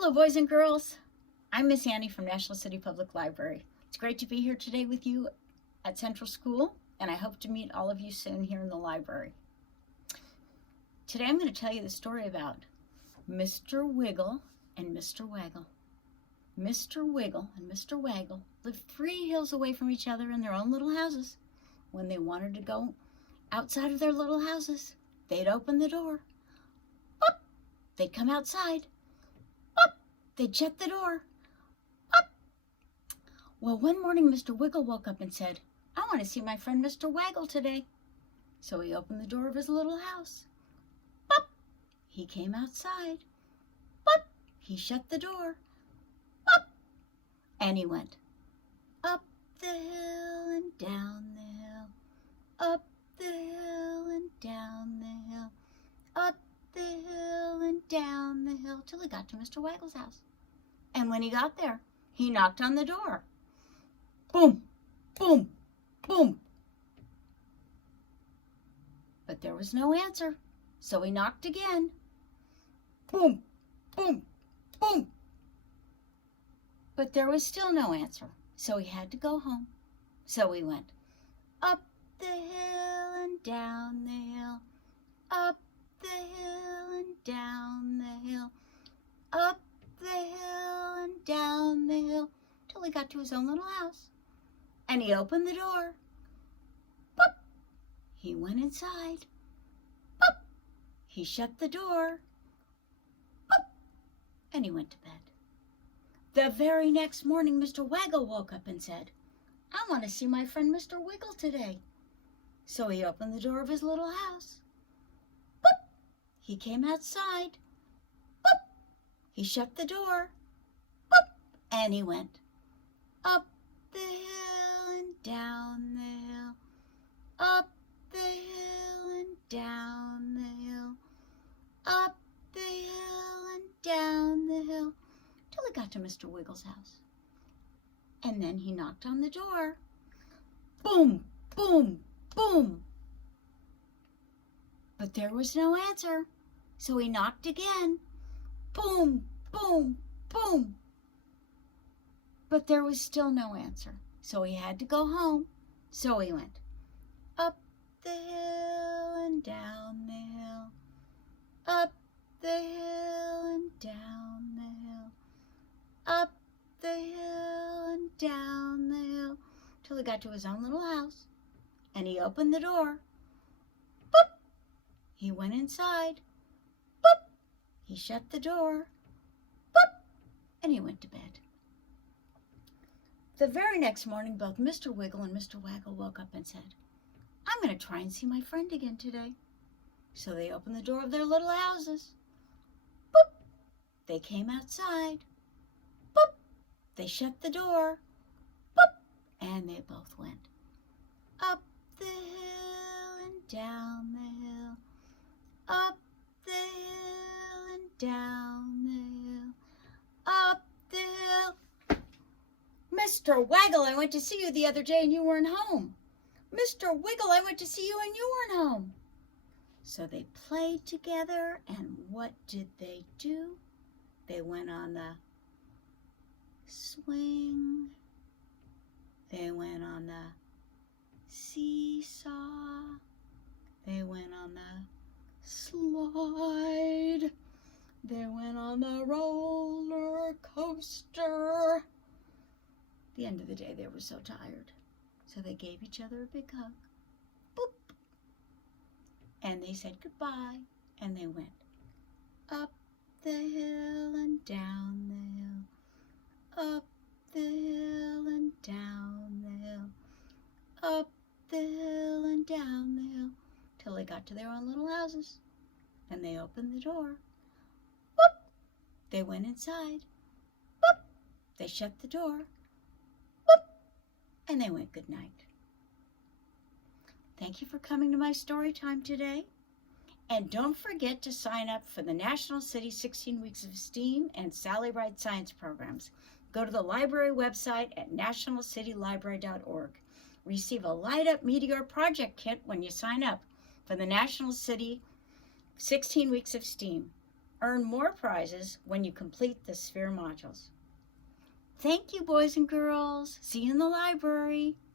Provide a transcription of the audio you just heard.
Hello, boys and girls. I'm Miss Annie from National City Public Library. It's great to be here today with you at Central School, and I hope to meet all of you soon here in the library. Today I'm going to tell you the story about Mr. Wiggle and Mr. Waggle. Mr. Wiggle and Mr. Waggle lived 3 hills away from each other in their own little houses. When they wanted to go outside of their little houses, they'd open the door. Boop! They'd come outside. Boop! They'd shut the door. Boop! Well, one morning Mr. Wiggle woke up and said, "I want to see my friend Mr. Waggle today." So he opened the door of his little house. Boop! He came outside. Boop! He shut the door. Boop! And he went up the hill and down the hill, up the hill and down the hill, up the hill and down the hill, till he got to Mr. Waggle's house. And when he got there, he knocked on the door. Boom, boom, boom. But there was no answer, so he knocked again. Boom, boom, boom. But there was still no answer, so he had to go home. So he went up the hill and down the hill, up the hill and down the hill, up the hill and down the hill, till he got to his own little house. And he opened the door. Boop! He went inside. Boop! He shut the door. Boop! And he went to bed. The very next morning, Mr. Waggle woke up and said, "I want to see my friend Mr. Wiggle today." So he opened the door of his little house. Boop! He came outside. Boop! He shut the door. Boop! And he went up the hill and down the hill, up the hill and down the hill, up the hill and down the hill, till he got to Mr. Wiggle's house. And then he knocked on the door. Boom, boom, boom. But there was no answer, so he knocked again. Boom, boom, boom. But there was still no answer, so he had to go home. So he went up the hill and down the hill, up the hill and down the hill, up the hill and down the hill, till he got to his own little house. And he opened the door. Boop! He went inside. Boop! He shut the door. Boop! And he went to bed. The very next morning, both Mr. Wiggle and Mr. Waggle woke up and said, "I'm going to try and see my friend again today." So they opened the door of their little houses. Boop! They came outside. Boop! They shut the door. Boop! And they both went up the hill and down the hill, up the hill and down the hill, up the hill. "Mr. Waggle, I went to see you the other day and you weren't home." "Mr. Wiggle, I went to see you and you weren't home." So they played together, and what did they do? They went on the swing. They went on the seesaw. They went on the slide. They went on the roller coaster. At the end of the day, they were so tired, so they gave each other a big hug. Boop! And they said goodbye, and they went up the hill and down the hill, up the hill and down the hill, up the hill and down the hill, till they got to their own little houses. And they opened the door. Boop! They went inside. Boop! They shut the door. Boop! And they went good night. Thank you for coming to my story time today. And don't forget to sign up for the National City 16 Weeks of STEAM and Sally Ride Science programs. Go to the library website at nationalcitylibrary.org. Receive a Light Up Meteor project kit when you sign up for the National City 16 Weeks of STEAM. Earn more prizes when you complete the sphere modules. Thank you, boys and girls. See you in the library.